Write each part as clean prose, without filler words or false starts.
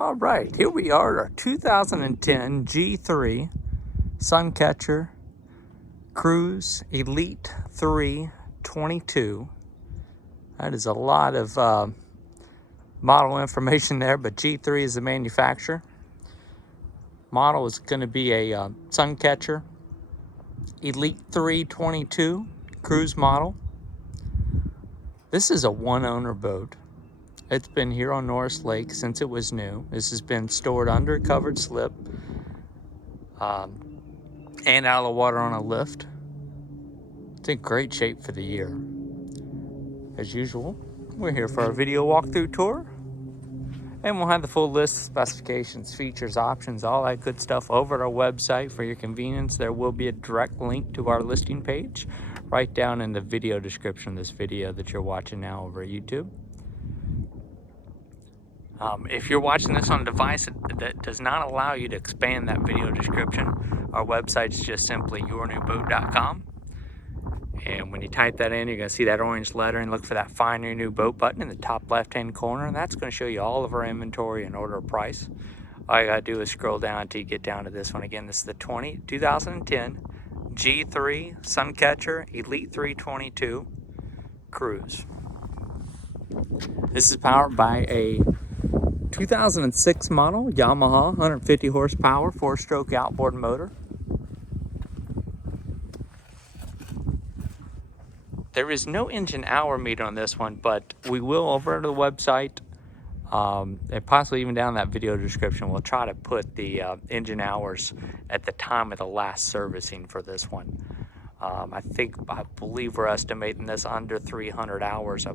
All right, here we are, our 2010 G3 Suncatcher Cruise Elite 3 22. That is a lot of model information there, but G3 is the manufacturer. Model is going to be a Suncatcher Elite 3 22 cruise model. This is a one-owner boat. It's been here on Norris Lake since it was new. This has been stored under a covered slip and out of the water on a lift. It's in great shape for the year. As usual, we're here for our video walkthrough tour, and we'll have the full list, specifications, features, options, all that good stuff over at our website for your convenience. There will be a direct link to our listing page right down in the video description of this video that you're watching now over at YouTube. If you're watching this on a device that does not allow you to expand that video description, our website's just simply yournewboat.com. And when you type that in, you're going to see that orange letter and look for that Find Your New Boat button in the top left-hand corner. And that's going to show you all of our inventory and order a price. All you got to do is scroll down until you get down to this one. Again, this is the 2010 G3 Suncatcher Elite 322 Cruise. This is powered by a 2006 model Yamaha 150 horsepower 4-stroke outboard motor. There is no engine hour meter on this one, but we will over at the website and possibly even down in that video description, we'll try to put the engine hours at the time of the last servicing for this one. I believe we're estimating this under 300 hours. I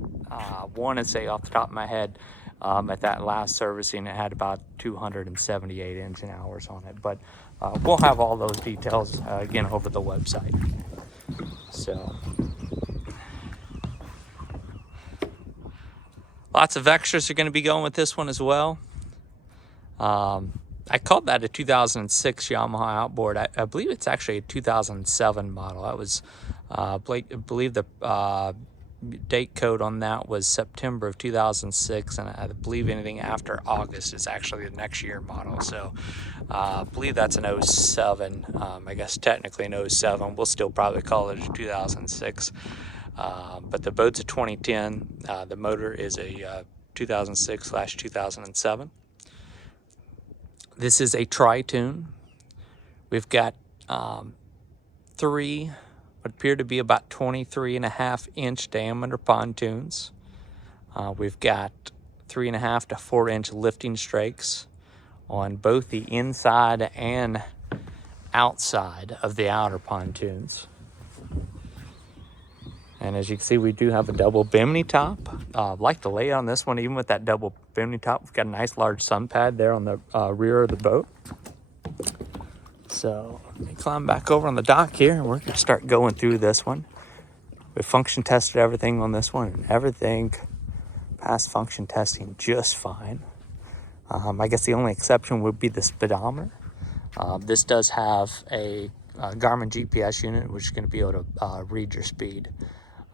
want to say off the top of my head, at that last servicing, it had about 278 engine hours on it. But we'll have all those details, again, over the website. So, lots of extras are going to be going with this one as well. I called that a 2006 Yamaha Outboard. I believe it's actually a 2007 model. That was, I believe the date code on that was September of 2006, and I believe anything after August is actually the next year model. So I believe that's an 07. I guess technically an 07. We'll still probably call it a 2006. But the boat's a 2010. The motor is a 2006/2007. This is a Tritoon. We've got three what appear to be about 23.5-inch diameter pontoons. We've got 3.5 to 4-inch lifting strakes on both the inside and outside of the outer pontoons. And as you can see, we do have a double Bimini top. I like the layout on this one, even with that double Bimini top. We've got a nice large sun pad there on the rear of the boat. So let me climb back over on the dock here, and we're going to start going through this one. We function tested everything on this one, and everything passed function testing just fine. I guess the only exception would be the speedometer. This does have a Garmin GPS unit, which is going to be able to read your speed.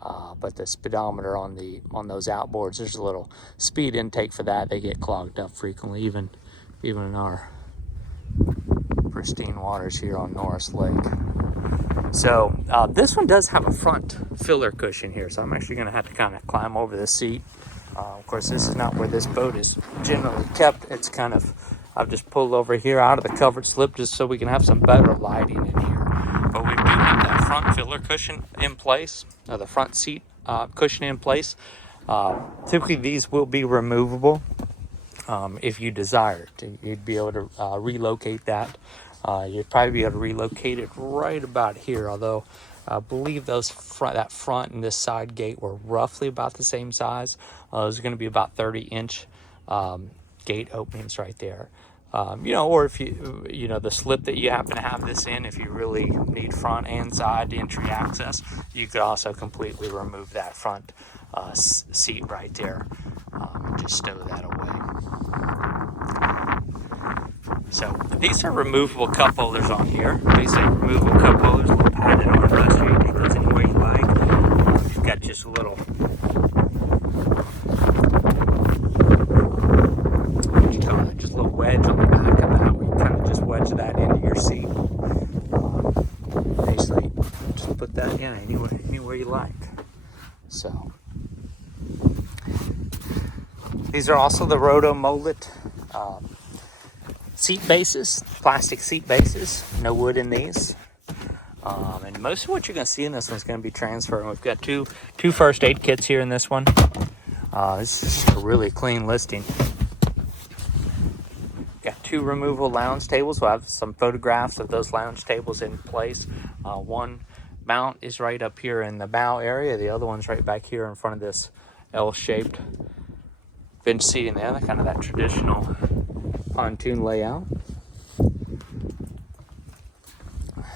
But the speedometer on those outboards, there's a little speed intake for that. They get clogged up frequently, even in our pristine waters here on Norris Lake. So this one does have a front filler cushion here, so I'm actually going to have to kind of climb over the seat. Of course, this is not where this boat is generally kept. It's kind of, I've just pulled over here out of the covered slip just so we can have some better lighting in here. But we do have that front filler cushion in place, the front seat cushion in place. Typically these will be removable if you desire to. You'd be able to relocate that. You'd probably be able to relocate it right about here, although I believe that front and this side gate were roughly about the same size. There's going to be about 30-inch gate openings right there. Or if the slip that you happen to have this in, if you really need front and side entry access, you could also completely remove that front seat right there and just stow that away. So these are removable cup holders on here. These are removable cup holders, a little padded armrest, so you can take those anywhere you like. You've got just a little These are also the roto molded seat bases, plastic seat bases. No wood in these. And most of what you're going to see in this one's going to be transferred. We've got two first aid kits here in this one. This is just a really clean listing. Got 2 removable lounge tables. We'll have some photographs of those lounge tables in place. One mount is right up here in the bow area. The other one's right back here in front of this L-shaped bench seating there. Kind of that traditional pontoon layout.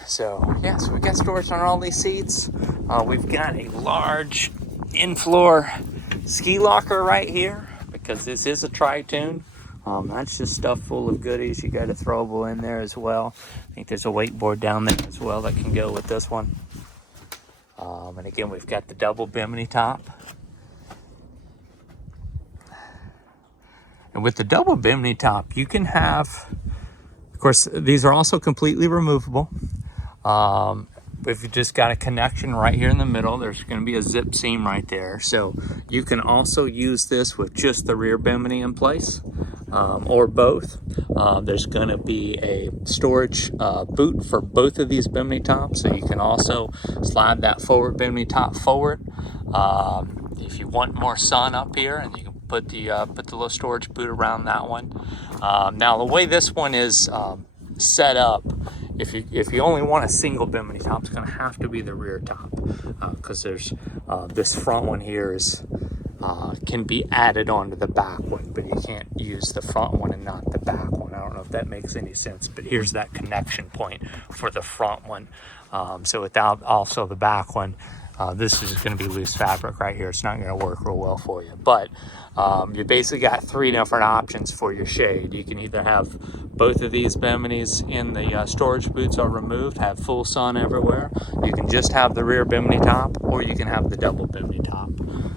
So yeah, so we've got storage on all these seats. We've got a large in-floor ski locker right here because this is a Tritoon. That's just stuff full of goodies. You got a throwable in there as well. I think there's a wakeboard down there as well that can go with this one. And again, we've got the double Bimini top. And with the double Bimini top, you can have, of course, these are also completely removable. If you just got a connection right here in the middle, there's going to be a zip seam right there. So you can also use this with just the rear Bimini in place, or both. There's going to be a storage boot for both of these Bimini tops, so you can also slide that forward Bimini top forward. If you want more sun up here, and you can put the little storage boot around that one. Now the way this one is set up, if you only want a single Bimini top, it's going to have to be the rear top, because there's this front one here is can be added onto the back one, but you can't use the front one and not the back one. I don't know if that makes any sense, but here's that connection point for the front one. So without also the back one, this is going to be loose fabric right here. It's not going to work real well for you. But you basically got 3 different options for your shade. You can either have both of these Biminis in the storage boots are removed, have full sun everywhere. You can just have the rear Bimini top, or you can have the double Bimini top.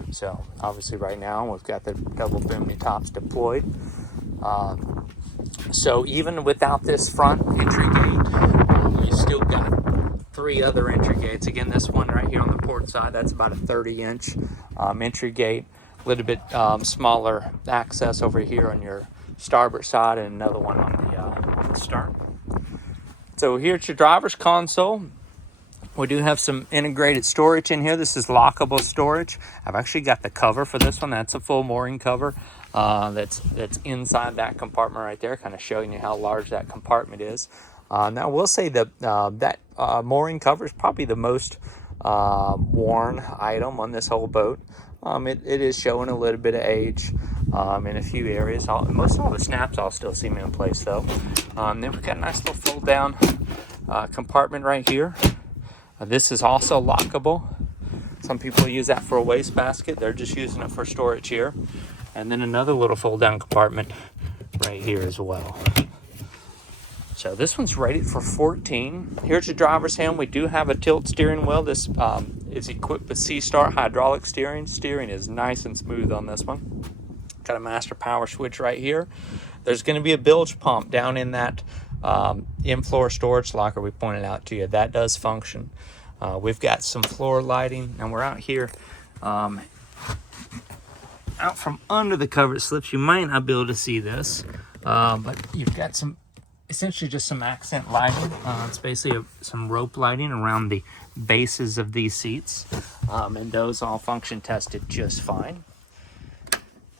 So obviously right now we've got the double Bimini tops deployed. So even without this front entry gate, you still got 3 other entry gates. Again, this one right here on the port side, that's about a 30-inch entry gate. A little bit smaller access over here on your starboard side, and another one on the stern. So here's your driver's console. We do have some integrated storage in here. This is lockable storage. I've actually got the cover for this one. That's a full mooring cover that's inside that compartment right there, kind of showing you how large that compartment is. Now, we'll say that that mooring cover is probably the most worn item on this whole boat. It is showing a little bit of age in a few areas. Most all the snaps all still seem in place though. Then we've got a nice little fold down compartment right here. This is also lockable. Some people use that for a wastebasket. They're just using it for storage here. And then another little fold down compartment right here as well. So this one's rated for 14. Here's your driver's hand. We do have a tilt steering wheel. This is equipped with SeaStar hydraulic steering. Steering is nice and smooth on this one. Got a master power switch right here. There's going to be a bilge pump down in that in-floor storage locker we pointed out to you. That does function. We've got some floor lighting, and we're out here out from under the covered slips. You might not be able to see this, but you've got some essentially just some accent lighting. It's basically some rope lighting around the bases of these seats, and those all function tested just fine.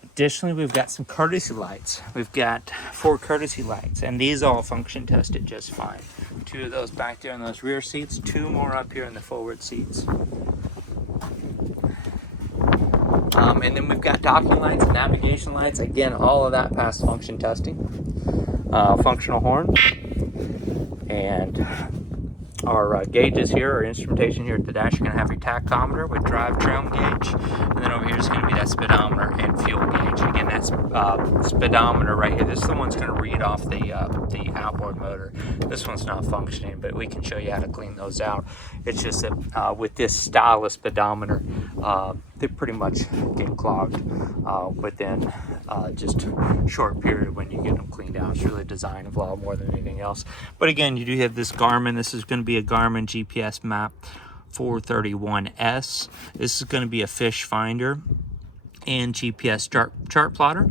Additionally, we've got some courtesy lights. We've got 4 courtesy lights, and these all function tested just fine. 2 of those back there in those rear seats, 2 more up here in the forward seats. And then we've got docking lights and navigation lights. Again, all of that passed function testing. Functional horn. And our gauges here, our instrumentation here at the dash, you're going to have your tachometer with drive trim gauge. And then over here is going to be that speedometer and fuel gauge. Again, that's speedometer right here. This is the one's going to read off the outboard motor. This one's not functioning, but we can show you how to clean those out. It's just that with this style of speedometer, they pretty much get clogged within just a short period when you get them cleaned out. It's really designed a lot more than anything else. But again, you do have this Garmin. This is going to be a Garmin GPS map 431S. This is going to be a Fishfinder. and GPS chart plotter.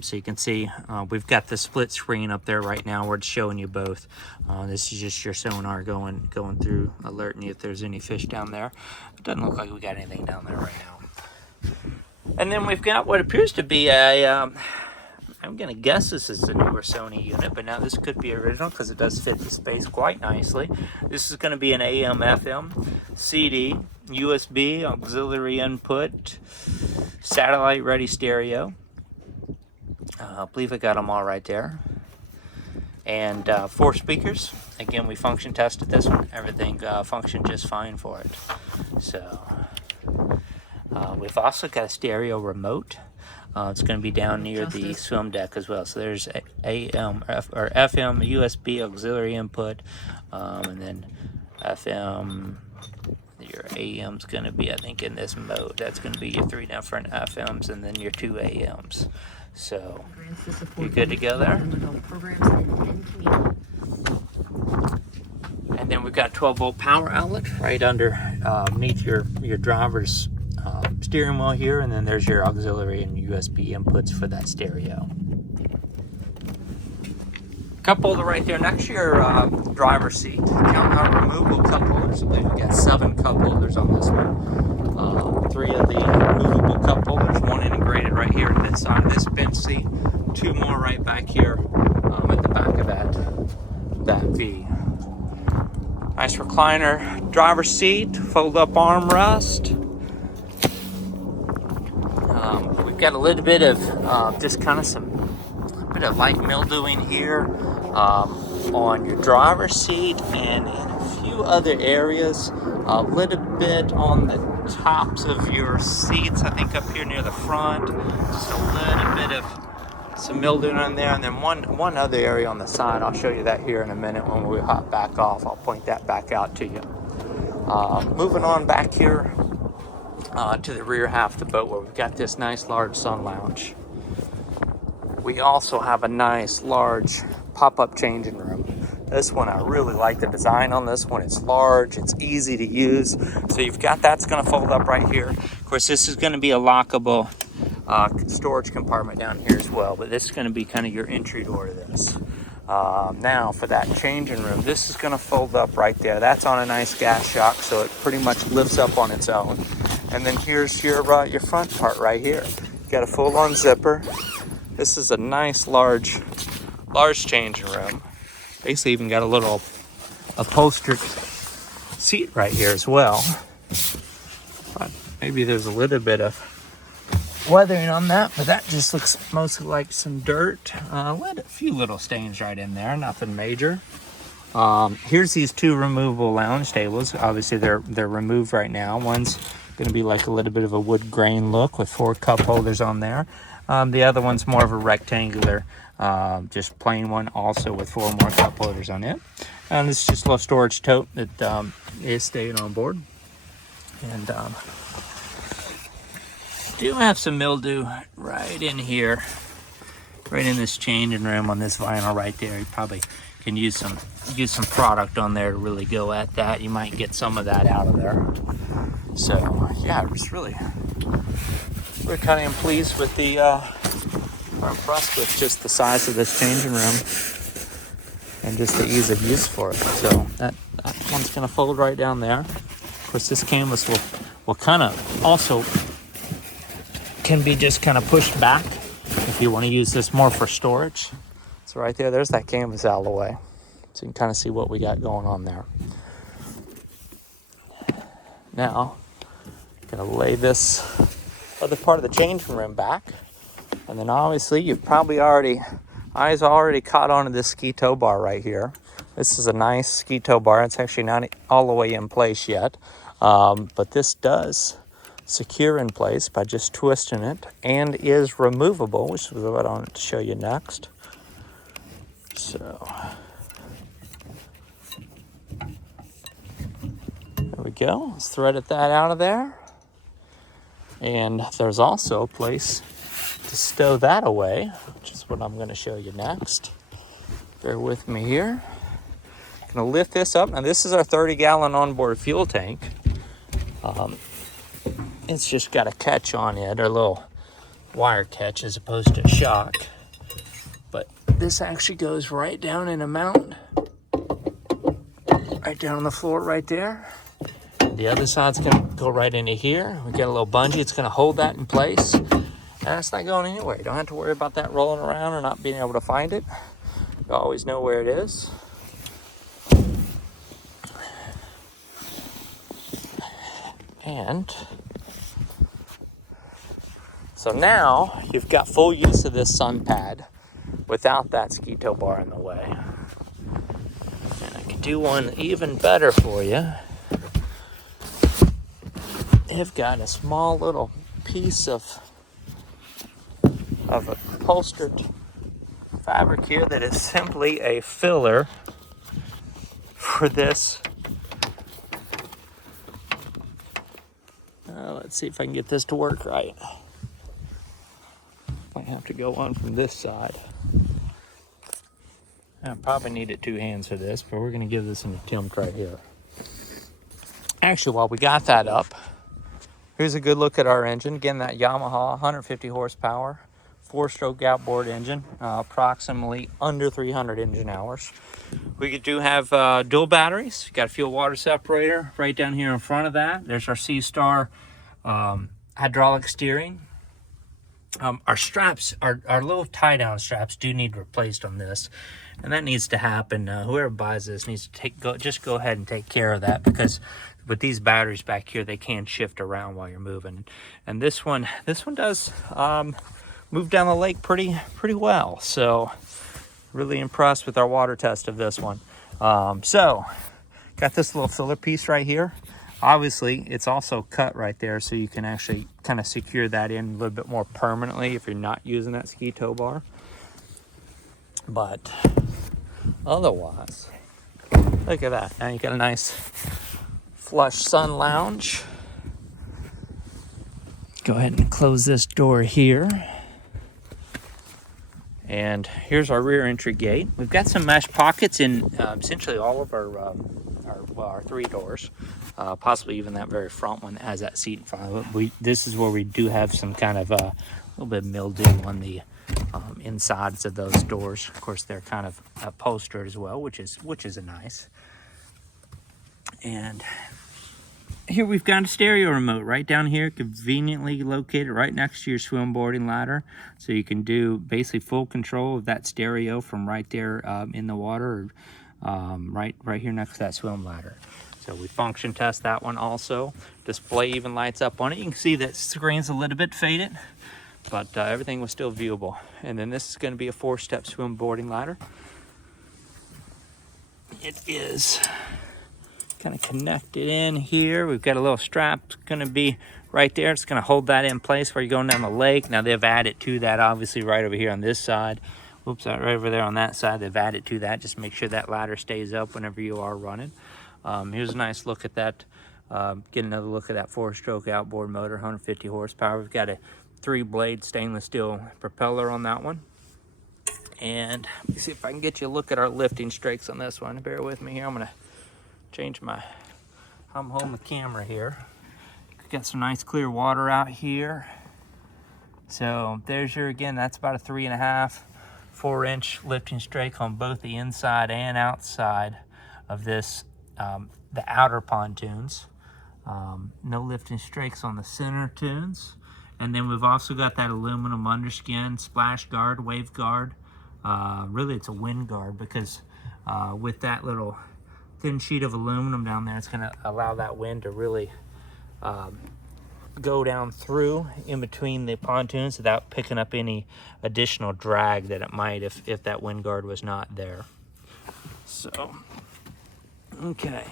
So you can see we've got the split screen up there right now where it's showing you both. This is just your sonar going through, alerting you if there's any fish down there. It doesn't look like we got anything down there right now. And then we've got what appears to be a, I'm going to guess this is the newer Sony unit, but now this could be original because it does fit the space quite nicely. This is going to be an AM, FM, CD, USB, auxiliary input, satellite ready stereo. I believe I got them all right there. And 4 speakers. Again, we function tested this one. Everything functioned just fine for it. So we've also got a stereo remote. It's going to be down near the swim deck as well. So there's AM or FM, USB auxiliary input, and then FM. Your AM's going to be, I think, in this mode. That's going to be your 3 different FMs and then your 2 AMs. So you're good to go there. And then we've got 12-volt power outlet right underneath your driver's steering wheel here, and then there's your auxiliary and USB inputs for that stereo. Cup holder right there next to your driver's seat. Counting our removable cup holders, I believe we've got 7 cup holders on this one. 3 of the removable cup holders, 1 integrated right here at this side of this bench seat, 2 more right back here at the back of that V. Nice recliner driver's seat, fold up armrest. We've got a little bit of just kind of bit of light mildewing here on your driver's seat and in a few other areas. A little bit on the tops of your seats, I think up here near the front. Just a little bit of some mildew on there, and then one other area on the side. I'll show you that here in a minute when we hop back off. I'll point that back out to you. Moving on back here to the rear half of the boat where we've got this nice large sun lounge. We also have a nice large pop-up changing room. This one, I really like the design on this one. It's large, it's easy to use. So you've got that's going to fold up right here. Of course, this is going to be a lockable storage compartment down here as well, but this is going to be kind of your entry door to this. Now for that changing room, this is going to fold up right there. That's on a nice gas shock, so it pretty much lifts up on its own. And then here's your front part right here. You've got a full-on zipper. This is a nice large changing room. Basically even got a little upholstered seat right here as well. But maybe there's a little bit of weathering on that, but that just looks mostly like some dirt. A few little stains right in there, nothing major. Here's these 2 removable lounge tables. Obviously they're removed right now. One's going to be like a little bit of a wood grain look with 4 cup holders on there. The other one's more of a rectangular, just plain one, also with 4 more cup holders on it. And this is just a little storage tote that is staying on board. And do have some mildew right in here, right in this changing room on this vinyl right there. You probably can use some product on there to really go at that. You might get some of that out of there. So yeah, it's we're kind of pleased with the we're impressed with just the size of this changing room and just the ease of use for it. So that one's going to fold right down there. Of course, this canvas will kind of also can be just kind of pushed back if you want to use this more for storage. So right there's that canvas out of the way. So you can kind of see what we got going on there. Now, I'm going to lay this other part of the changing room back. And then obviously you've probably eyes already caught onto this ski tow bar right here. This is a nice ski tow bar. It's actually not all the way in place yet. But this does secure in place by just twisting it and is removable, which is what I wanted to show you next. So there we go. Let's thread that out of there. And there's also a place to stow that away, which is what I'm going to show you next. Bear with me here. I'm going to lift this up. Now this is our 30-gallon onboard fuel tank. it's just got a catch on it, a little wire catch as opposed to a shock. But this actually goes right down in a mount, right down on the floor right there. The other side's gonna go right into here. We got a little bungee, it's gonna hold that in place. And it's not going anywhere. You don't have to worry about that rolling around or not being able to find it. You always know where it is. And so now you've got full use of this sun pad without that ski tow bar in the way. And I could do one even better for you. They've got a small little piece of upholstered fabric here that is simply a filler for this. Let's see if I can get this to work right. I have to go on from this side. I probably needed 2 hands for this, but we're going to give this an attempt right here. Actually, while we got that up, here's a good look at our engine. Again, that Yamaha 150 horsepower, 4-stroke outboard engine, approximately under 300 engine hours. We do have dual batteries. We've got a fuel water separator right down here in front of that. There's our SeaStar hydraulic steering. Our straps, our little tie-down straps do need replaced on this, and that needs to happen. Whoever buys this needs to just go ahead and take care of that, because with these batteries back here, they can shift around while you're moving. And this one does move down the lake pretty well. So really impressed with our water test of this one. So got this little filler piece right here. Obviously, it's also cut right there, so you can actually kind of secure that in a little bit more permanently if you're not using that ski tow bar. But otherwise, look at that. Now you got a nice flush sun lounge. Go ahead and close this door here. And here's our rear entry gate. We've got some mesh pockets in essentially all of our 3 doors, possibly even that very front one that has that seat in front of it. This is where we do have some kind of a little bit of mildew on the insides of those doors. Of course, they're kind of upholstered as well, which is nice. And here we've got a stereo remote right down here, conveniently located right next to your swim boarding ladder. So you can do basically full control of that stereo from right there in the water, right here next to that swim ladder. So we function test that one also. Display even lights up on it. You can see that screen's a little bit faded, but everything was still viewable. And then this is going to be a 4-step swim boarding ladder. It is kind of connected in here. We've got a little strap going to be right there. It's going to hold that in place while you're going down the lake. Now they've added to that, obviously, right over here on this side. Whoops, right over there on that side, they've added to that. Just make sure that ladder stays up whenever you are running. Here's a nice look at that. Get another look at that 4-stroke outboard motor, 150 horsepower. We've got a 3-blade stainless steel propeller on that one. And let me see if I can get you a look at our lifting strakes on this one. Bear with me here. I'm going to change I'm holding the camera here. Got some nice clear water out here. So there's your, again, that's about a 3.5, 4-inch lifting strake on both the inside and outside of this, the outer pontoons. No lifting strakes on the center tunes. And then we've also got that aluminum underskin splash guard, wave guard. Really it's a wind guard, because with that little thin sheet of aluminum down there, it's going to allow that wind to really go down through in between the pontoons without picking up any additional drag that it might if that wind guard was not there. So, okay.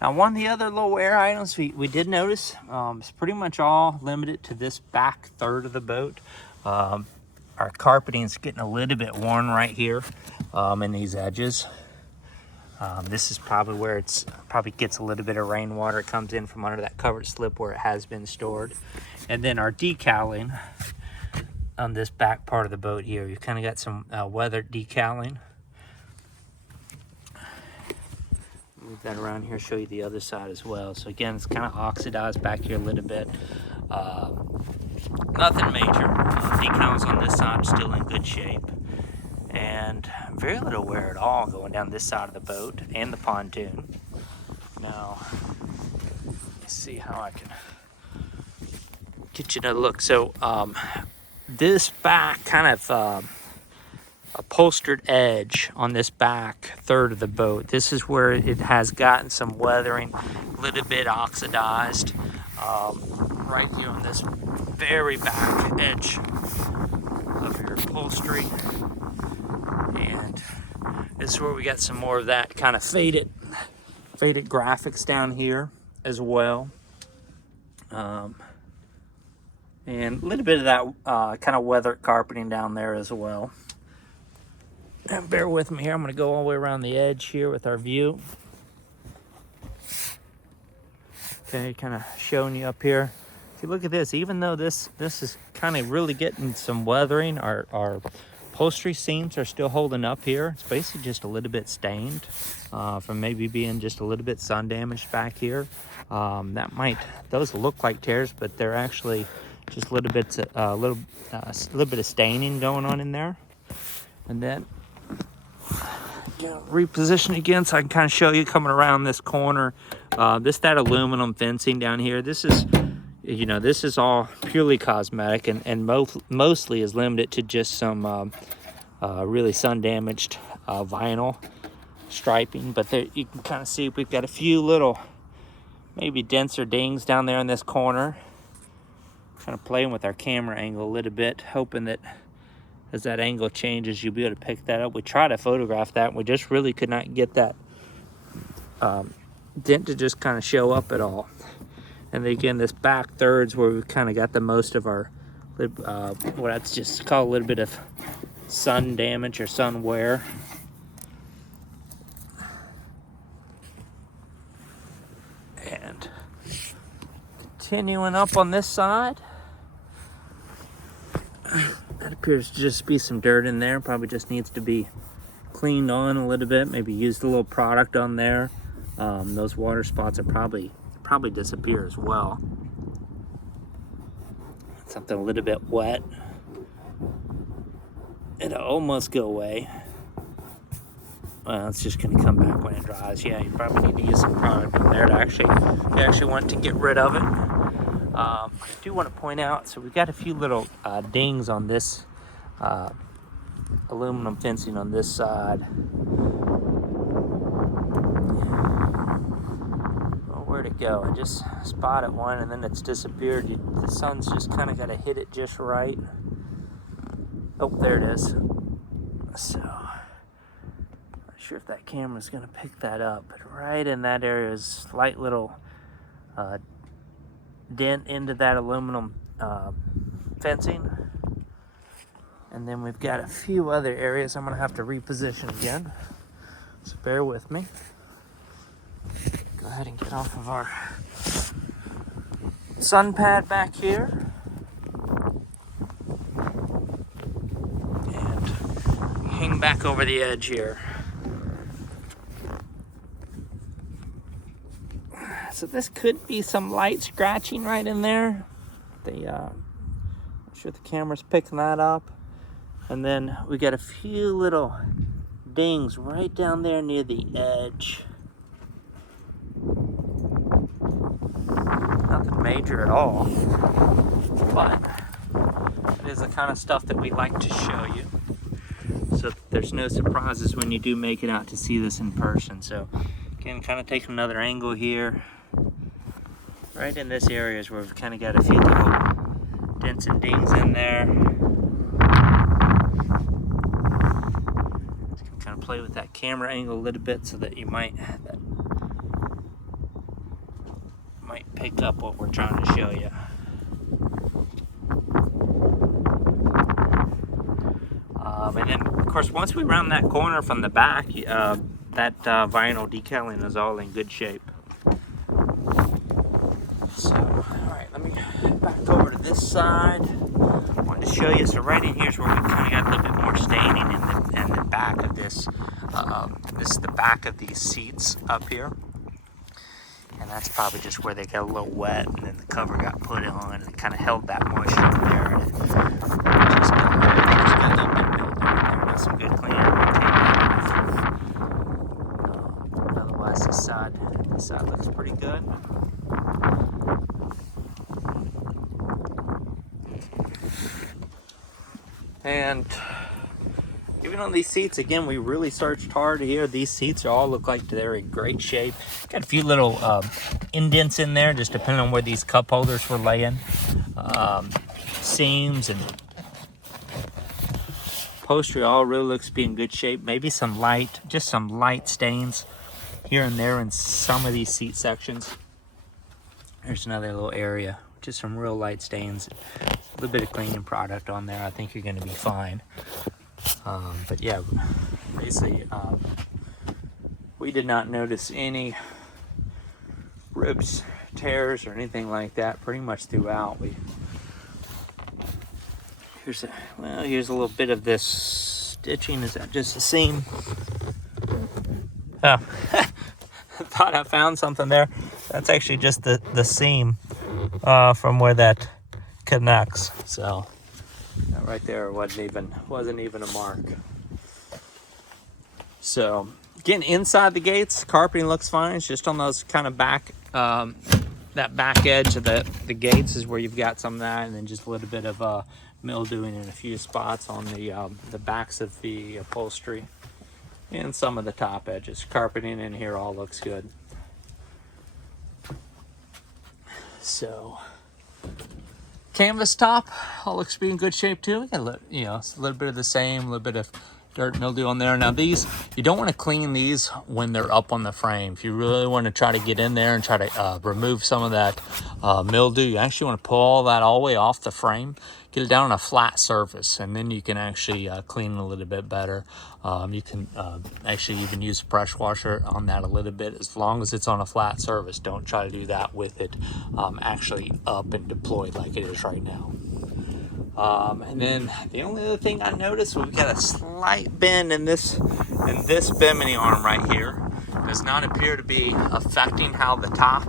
Now, one of the other little wear items we did notice, is pretty much all limited to this back third of the boat. Our carpeting is getting a little bit worn right here in these edges. This is probably where it's probably gets a little bit of rainwater. It comes in from under that covered slip where it has been stored. And then our decaling on this back part of the boat here, you've kind of got some weathered decaling. move that around here, show you the other side as well. So again, it's kind of oxidized back here a little bit. Nothing major. Decals on this side are still in good shape. And very little wear at all going down this side of the boat and the pontoon. Now, let me see how I can get you to look. So this back kind of upholstered edge on this back third of the boat, this is where it has gotten some weathering, a little bit oxidized, right here on this very back edge of your upholstery. And this is where we got some more of that kind of faded graphics down here as well. And a little bit of that kind of weathered carpeting down there as well. And bear with me here, I'm going to go all the way around the edge here with our view. Okay, kind of showing you up here. If you look at this, even though this is kind of really getting some weathering, our upholstery seams are still holding up here. It's basically just a little bit stained from maybe being just a little bit sun damaged back here. Those look like tears, but they're actually just a little bit of staining going on in there. And then reposition again so I can kind of show you coming around this corner. That aluminum fencing down here, this is all purely cosmetic and mostly is limited to just some really sun damaged vinyl striping. But there you can kind of see we've got a few little maybe dents or dings down there in this corner. Kind of playing with our camera angle a little bit, hoping that as that angle changes, you'll be able to pick that up. We tried to photograph that, and we just really could not get that dent to just kind of show up at all. And then again, this back third's where we've kind of got the most of our, what that's just called a little bit of sun damage or sun wear. And continuing up on this side, that appears to just be some dirt in there. Probably just needs to be cleaned on a little bit. Maybe used a little product on there. Those water spots are probably disappear as well. Something a little bit wet, it'll almost go away. Well, it's just going to come back when it dries. Yeah, you probably need to use some product on there to if you actually want to get rid of it. I do want to point out, so we've got a few little dings on this aluminum fencing on this side. Oh, where'd it go? I just spotted one and then it's disappeared. The sun's just kind of got to hit it just right. Oh, there it is. So, not sure if that camera's going to pick that up, but right in that area is a slight little dent into that aluminum fencing. And then we've got a few other areas I'm going to have to reposition again. So bear with me. Go ahead and get off of our sun pad back here. And hang back over the edge here. So this could be some light scratching right in there. I'm sure the camera's picking that up. And then we got a few little dings right down there near the edge. Nothing major at all, but it is the kind of stuff that we like to show you, so there's no surprises when you do make it out to see this in person. So again, kind of take another angle here. Right in this area is where we've kind of got a few little dents and dings in there. Just kind of play with that camera angle a little bit so that you might pick up what we're trying to show you. And then, of course, once we round that corner from the back, that vinyl decaling is all in good shape. So, alright, let me head back over to this side. I wanted to show you, so right in here is where we kind of got a little bit more staining in the back of this This is the back of these seats up here. And that's probably just where they got a little wet, and then the cover got put on, and it kind of held that moisture in there. And it just got a little bit mildew in there. Got some good cleaning. Otherwise, this side looks pretty good. And even on these seats, again, we really searched hard here. These seats all look like they're in great shape. Got a few little indents in there, just depending on where these cup holders were laying. Seams and upholstery all really looks to be in good shape. Maybe some light stains here and there in some of these seat sections. There's another little area, just some real light stains. A little bit of cleaning product on there. I think you're going to be fine. But yeah, basically, we did not notice any rips, tears, or anything like that pretty much throughout. Here's a little bit of this stitching. Is that just a seam? Oh, I thought I found something there. That's actually just the seam from where that connects. So that right there wasn't even a mark. So again, inside the gates, carpeting looks fine. It's just on those kind of back, that back edge of the gates is where you've got some of that, and then just a little bit of mildewing in a few spots on the backs of the upholstery and some of the top edges. Carpeting in here all looks good. So canvas top all looks to be in good shape too. We got a little bit of the same, a little bit of dirt mildew on there. Now these, you don't want to clean these when they're up on the frame. If you really want to try to get in there and try to remove some of that mildew, you actually want to pull all that all the way off the frame, get it down on a flat surface, and then you can actually clean it a little bit better. You can actually even use a pressure washer on that a little bit, as long as it's on a flat surface. Don't try to do that with it actually up and deployed like it is right now. And then the only other thing I noticed, we've got a slight bend in this Bimini arm right here. Does not appear to be affecting how the top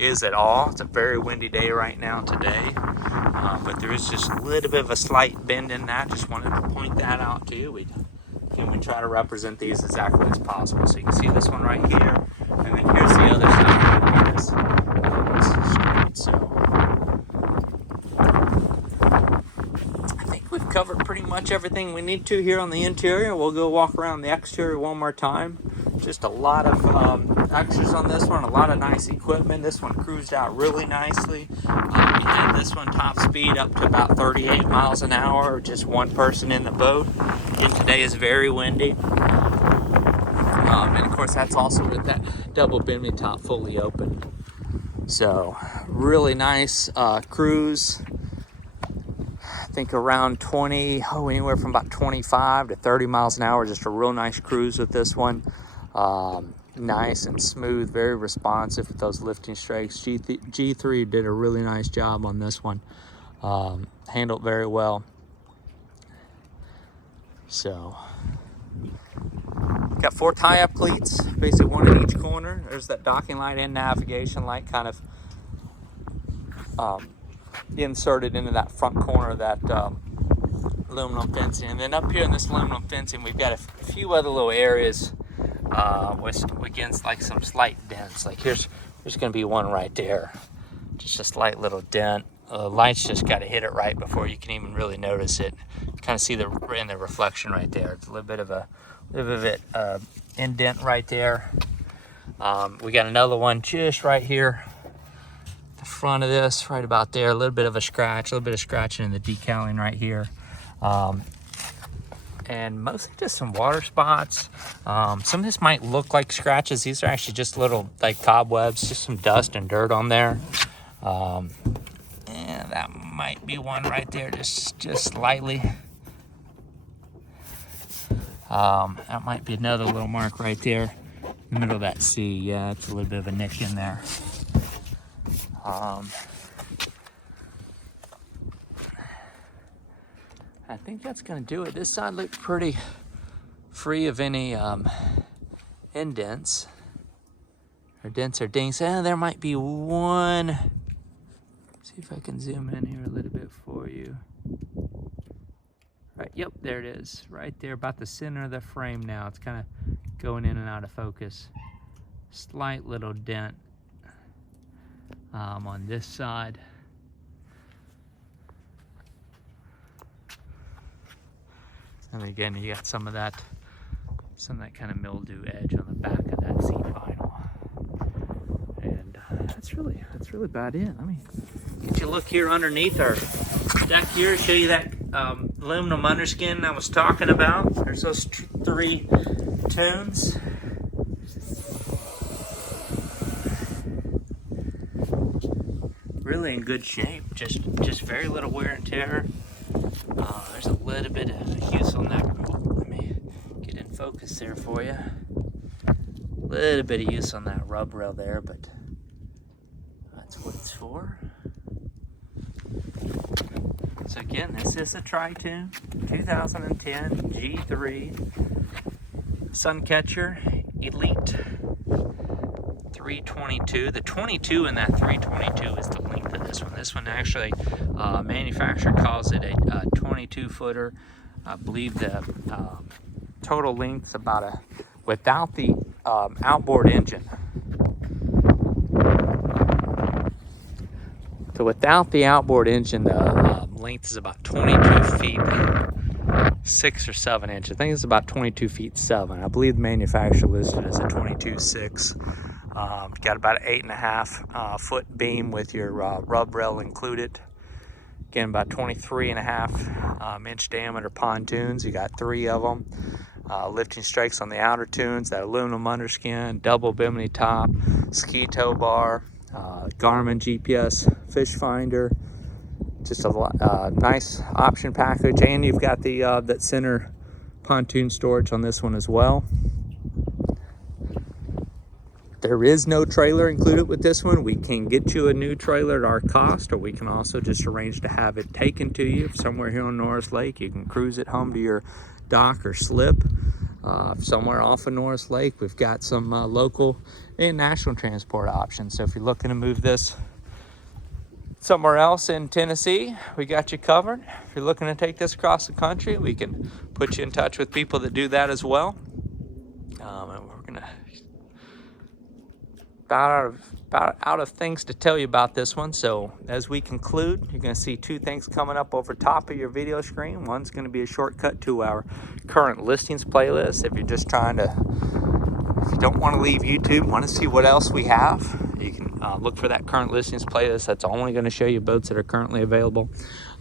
is at all. It's a very windy day right now today, but there is just a little bit of a slight bend in that. Just wanted to point that out to you. We try to represent these exactly as possible. So you can see this one right here, and then here's the other side. This straight. So we've covered pretty much everything we need to here on the interior. We'll go walk around the exterior one more time. Just a lot of extras on this one, a lot of nice equipment. This one cruised out really nicely. We had this one top speed up to about 38 miles an hour, just one person in the boat. Again, today is very windy. And of course, that's also with that double Bimini top fully open. So really nice cruise. I think around anywhere from about 25 to 30 miles an hour. Just a real nice cruise with this one. Nice and smooth, very responsive with those lifting strakes. G3 did a really nice job on this one. Handled very well. So got 4 tie-up cleats, basically one in each corner. There's that docking light and navigation light kind of inserted into that front corner of that aluminum fencing. And then up here in this aluminum fencing, we've got a few other little areas against like some slight dents. Like there's going to be one right there, just a slight little dent. Lights just got to hit it right before you can even really notice it. You kind of see in the reflection right there. It's a little bit of it indent right there. We got another one just right here, the front of this, right about there. A little bit of scratching in the decaling right here. And mostly just some water spots. Some of this might look like scratches. These are actually just little like cobwebs, just some dust and dirt on there. And that might be one right there, just slightly. That might be another little mark right there in the middle of that C. Yeah, it's a little bit of a nick in there. I think that's going to do it. This side looked pretty free of any indents. Or dents or dings. There might be one. See if I can zoom in here a little bit for you. Right, yep, there it is. Right there, about the center of the frame now. It's kind of going in and out of focus. Slight little dent on this side. And again, you got some of that kind of mildew edge on the back of that seat vinyl. And that's really about it. Let me get you a look here underneath our deck here, show you that aluminum underskin I was talking about. There's those three tunes. Really in good shape, just very little wear and tear. There's a little bit of use on that. Let me get in focus there for you. A little bit of use on that rub rail there, but that's what it's for. So again, this is a Tritoon 2010 G3 Suncatcher Elite 322. The 22 in that 322 is the length of this one. This one actually, manufacturer calls it a 22 footer. I believe the total length's about without the outboard engine. So without the outboard engine, the length is about 22 feet 6 or 7 inches. I think it's about 22 feet 7. I believe the manufacturer listed as a 22.6. Got about an 8.5 foot beam with your rub rail included. Again, about 23.5 inch diameter pontoons. You got 3 of them. Lifting strakes on the outer tunes, that aluminum underskin, double Bimini top, ski tow bar, Garmin GPS Fishfinder. Just a nice option package, and you've got the that center pontoon storage on this one as well. There is no trailer included with this one. We can get you a new trailer at our cost, or we can also just arrange to have it taken to you somewhere here on Norris Lake. You can cruise it home to your dock or slip somewhere off of Norris Lake. We've got some local and national transport options. So if you're looking to move this somewhere else in Tennessee, we got you covered. If you're looking to take this across the country, we can put you in touch with people that do that as well. And we're gonna about out of things to tell you about this one. So as we conclude, you're going to see 2 things coming up over top of your video screen. One's going to be a shortcut to our current listings playlist. If you're just if you don't want to leave YouTube, want to see what else we have, you can look for that current listings playlist. That's only going to show you boats that are currently available.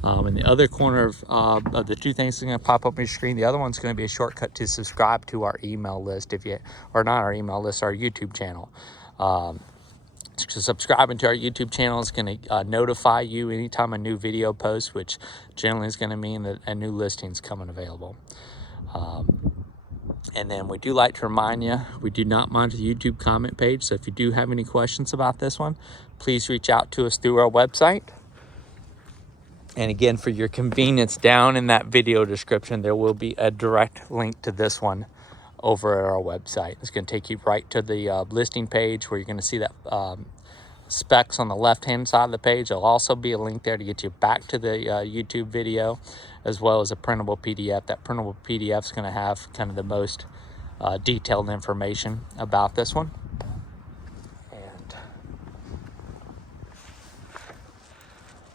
In the other corner of the 2 things that are going to pop up on your screen, the other one's going to be a shortcut to subscribe to our email list, or not our email list, our YouTube channel. So subscribing to our YouTube channel is going to notify you anytime a new video posts, which generally is going to mean that a new listing is coming available. And then we do like to remind you, we do not monitor the YouTube comment page. So if you do have any questions about this one, please reach out to us through our website. And again, for your convenience, down in that video description, there will be a direct link to this one over at our website. It's going to take you right to the listing page, where you're going to see that specs on the left hand side of the page. There'll also be a link there to get you back to the YouTube video, as well as a printable PDF. That printable PDF is going to have kind of the most detailed information about this one. And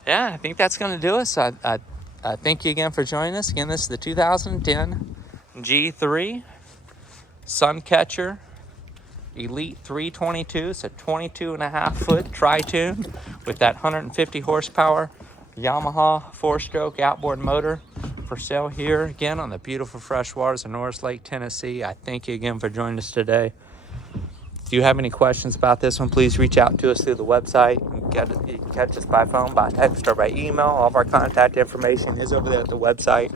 yeah, I think that's going to do us. I thank you again for joining us. Again, this is the 2010 G3 Suncatcher Elite 322. It's a 22.5 foot Tritoon with that 150 horsepower Yamaha 4-stroke outboard motor for sale here again on the beautiful fresh waters of Norris Lake, Tennessee. I thank you again for joining us today. If you have any questions about this one, please reach out to us through the website. You can catch us by phone, by text, or by email. All of our contact information is over there at the website.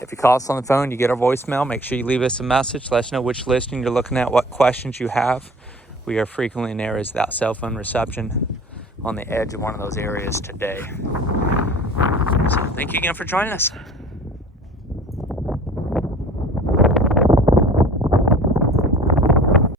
If you call us on the phone, you get our voicemail. Make sure you leave us a message. Let us know which listing you're looking at, what questions you have. We are frequently in areas without cell phone reception, on the edge of one of those areas today. So thank you again for joining us.